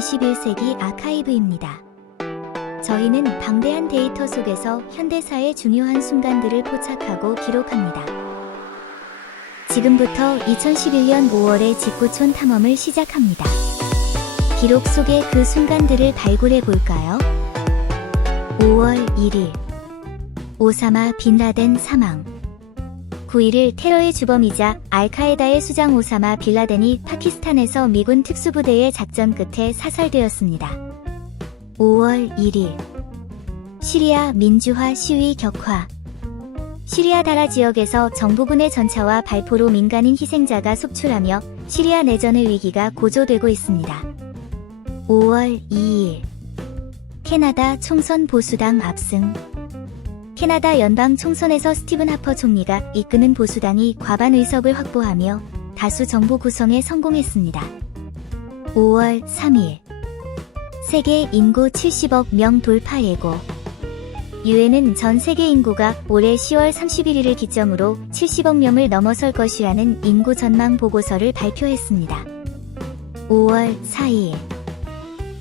21세기 아카이브입니다. 저희는 방대한 데이터 속에서 현대사의 중요한 순간들을 포착하고 기록합니다. 지금부터 2011년 5월의 직구촌 탐험을 시작합니다. 기록 속의 그 순간들을 발굴해 볼까요? 5월 1일 오사마 빈 라덴 사망. 9일 테러의 주범이자 알카에다의 수장 오사마 빈 라덴이 파키스탄에서 미군 특수부대의 작전 끝에 사살되었습니다. 5월 1일 시리아 민주화 시위 격화. 시리아 다라 지역에서 정부군의 전차와 발포로 민간인 희생자가 속출하며 시리아 내전의 위기가 고조되고 있습니다. 5월 2일 캐나다 총선 보수당 압승. 캐나다 연방 총선에서 스티븐 하퍼 총리가 이끄는 보수당이 과반 의석을 확보하며 다수 정부 구성에 성공했습니다. 5월 3일 세계 인구 70억 명 돌파 예고. 유엔은 전 세계 인구가 올해 10월 31일을 기점으로 70억 명을 넘어설 것이라는 인구 전망 보고서를 발표했습니다. 5월 4일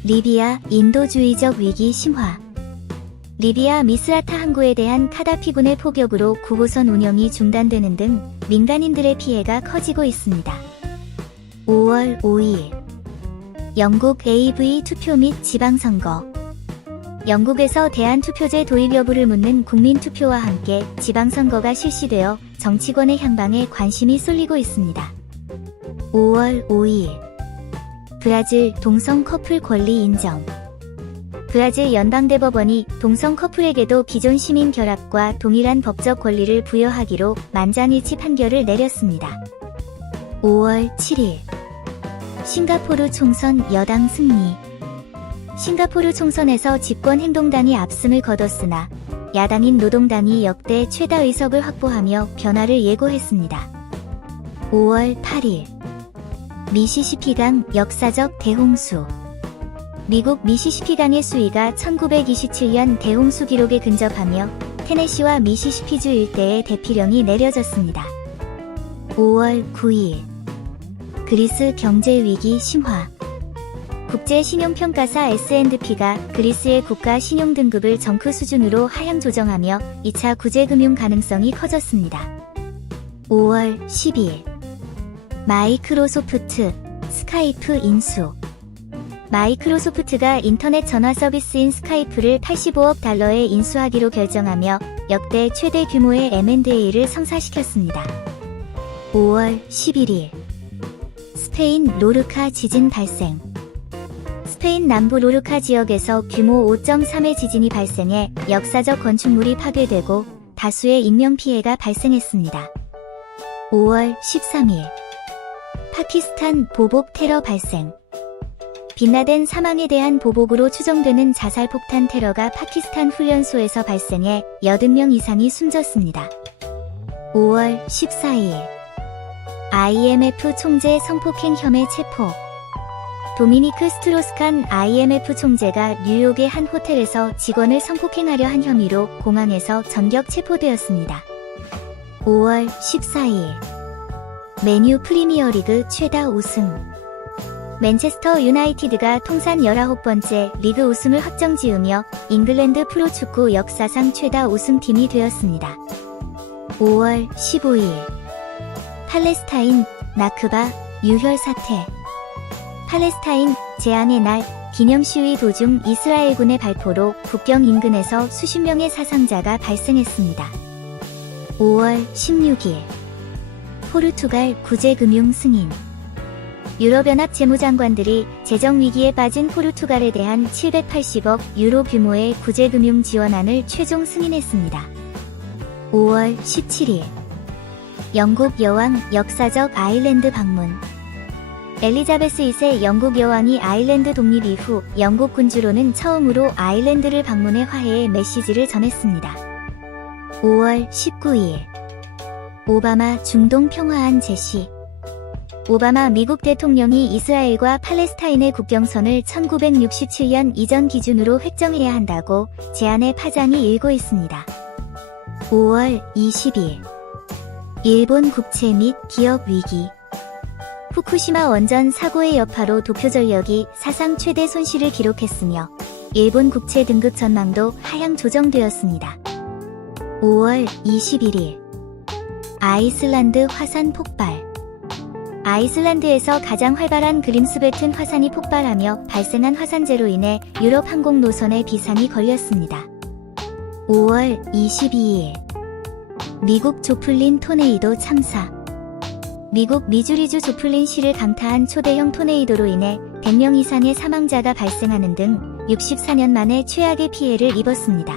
리비아 인도주의적 위기 심화. 리비아 미스라타 항구에 대한 카다피군의 포격으로 9호선 운영이 중단되는 등 민간인들의 피해가 커지고 있습니다. 5월 5일 영국 AV 투표 및 지방선거. 영국에서 대한투표제 도입 여부를 묻는 국민투표와 함께 지방선거가 실시되어 정치권의 향방에 관심이 쏠리고 있습니다. 5월 5일 브라질 동성 커플 권리 인정. 브라질 연방대법원이 동성 커플에게도 기존 시민 결합과 동일한 법적 권리를 부여하기로 만장일치 판결을 내렸습니다. 5월 7일 싱가포르 총선 여당 승리. 싱가포르 총선에서 집권행동당이 압승을 거뒀으나 야당인 노동당이 역대 최다 의석을 확보하며 변화를 예고했습니다. 5월 8일 미시시피강 역사적 대홍수. 미국 미시시피강의 수위가 1927년 대홍수 기록에 근접하며 테네시와 미시시피주 일대에 대피령이 내려졌습니다. 5월 9일 그리스 경제위기 심화. 국제신용평가사 S&P가 그리스의 국가 신용등급을 정크 수준으로 하향 조정하며 2차 구제금융 가능성이 커졌습니다. 5월 10일 마이크로소프트 스카이프 인수. 마이크로소프트가 인터넷 전화 서비스인 스카이프를 85억 달러에 인수하기로 결정하며 역대 최대 규모의 M&A를 성사시켰습니다. 5월 11일 스페인 로르카 지진 발생. 스페인 남부 로르카 지역에서 규모 5.3의 지진이 발생해 역사적 건축물이 파괴되고 다수의 인명피해가 발생했습니다. 5월 13일 파키스탄 보복 테러 발생. 빈라덴 사망에 대한 보복으로 추정되는 자살폭탄 테러가 파키스탄 훈련소에서 발생해 80명 이상이 숨졌습니다. 5월 14일 IMF 총재 성폭행 혐의 체포. 도미니크 스트로스칸 IMF 총재가 뉴욕의 한 호텔에서 직원을 성폭행하려 한 혐의로 공항에서 전격 체포되었습니다. 5월 14일 맨유 프리미어리그 최다 우승. 맨체스터 유나이티드가 통산 19번째 리그 우승을 확정지으며 잉글랜드 프로축구 역사상 최다 우승팀이 되었습니다. 5월 15일 팔레스타인 나크바 유혈 사태. 팔레스타인 제안의 날 기념 시위 도중 이스라엘군의 발포로 국경 인근에서 수십 명의 사상자가 발생했습니다. 5월 16일 포르투갈 구제금융 승인. 유럽연합 재무장관들이 재정위기에 빠진 포르투갈에 대한 780억 유로 규모의 구제금융 지원안을 최종 승인했습니다. 5월 17일 영국 여왕 역사적 아일랜드 방문. 엘리자베스 2세 영국 여왕이 아일랜드 독립 이후 영국 군주로는 처음으로 아일랜드를 방문해 화해의 메시지를 전했습니다. 5월 19일 오바마 중동 평화안 제시. 오바마 미국 대통령이 이스라엘과 팔레스타인의 국경선을 1967년 이전 기준으로 획정해야 한다고 제안의 파장이 일고 있습니다. 5월 20일 일본 국채 및 기업 위기. 후쿠시마 원전 사고의 여파로 도쿄전력이 사상 최대 손실을 기록했으며 일본 국채 등급 전망도 하향 조정되었습니다. 5월 21일 아이슬란드 화산 폭발. 아이슬란드에서 가장 활발한 그림스베튼 화산이 폭발하며 발생한 화산재로 인해 유럽 항공 노선에 비상이 걸렸습니다. 5월 22일 미국 조플린 토네이도 참사. 미국 미주리주 조플린시를 강타한 초대형 토네이도로 인해 100명 이상의 사망자가 발생하는 등 64년 만에 최악의 피해를 입었습니다.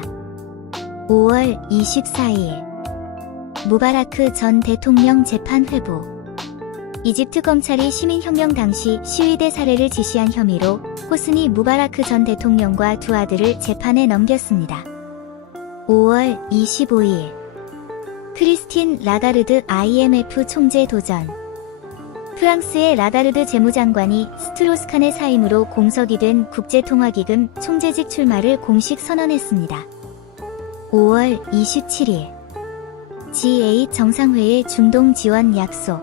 5월 24일 무바라크 전 대통령 재판 회부. 이집트 검찰이 시민혁명 당시 시위대 살해를 지시한 혐의로 호스니 무바라크 전 대통령과 두 아들을 재판에 넘겼습니다. 5월 25일 크리스틴 라가르드 IMF 총재 도전. 프랑스의 라가르드 재무장관이 스트로스칸의 사임으로 공석이 된 국제통화기금 총재직 출마를 공식 선언했습니다. 5월 27일 G8 정상회의 중동 지원 약속.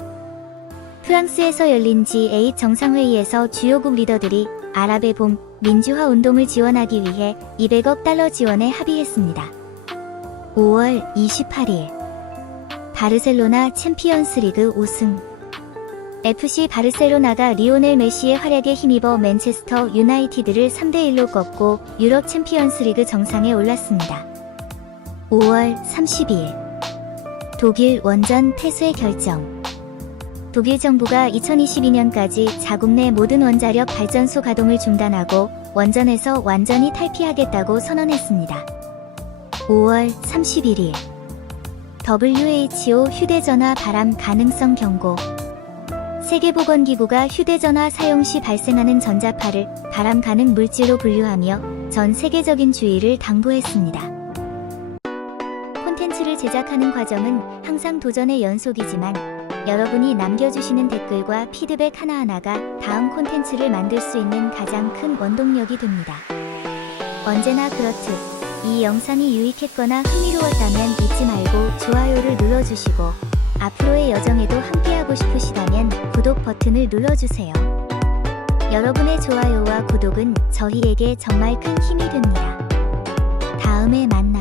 프랑스에서 열린 G8 정상회의에서 주요국 리더들이 아랍의 봄 민주화 운동을 지원하기 위해 200억 달러 지원에 합의했습니다. 5월 28일 바르셀로나 챔피언스리그 우승. FC 바르셀로나가 리오넬 메시의 활약에 힘입어 맨체스터 유나이티드를 3대1로 꺾고 유럽 챔피언스리그 정상에 올랐습니다. 5월 30일 독일 원전 폐쇄 결정. 독일 정부가 2022년까지 자국 내 모든 원자력 발전소 가동을 중단하고 원전에서 완전히 탈피하겠다고 선언했습니다. 5월 31일 WHO 휴대전화 발암 가능성 경고. 세계보건기구가 휴대전화 사용 시 발생하는 전자파를 발암 가능 물질로 분류하며 전 세계적인 주의를 당부했습니다. 콘텐츠를 제작하는 과정은 항상 도전의 연속이지만 여러분이 남겨주시는 댓글과 피드백 하나하나가 다음 콘텐츠를 만들 수 있는 가장 큰 원동력이 됩니다. 언제나 그렇듯 이 영상이 유익했거나 흥미로웠다면 잊지 말고 좋아요를 눌러주시고 앞으로의 여정에도 함께하고 싶으시다면 구독 버튼을 눌러주세요. 여러분의 좋아요와 구독은 저희에게 정말 큰 힘이 됩니다. 다음에 만나요.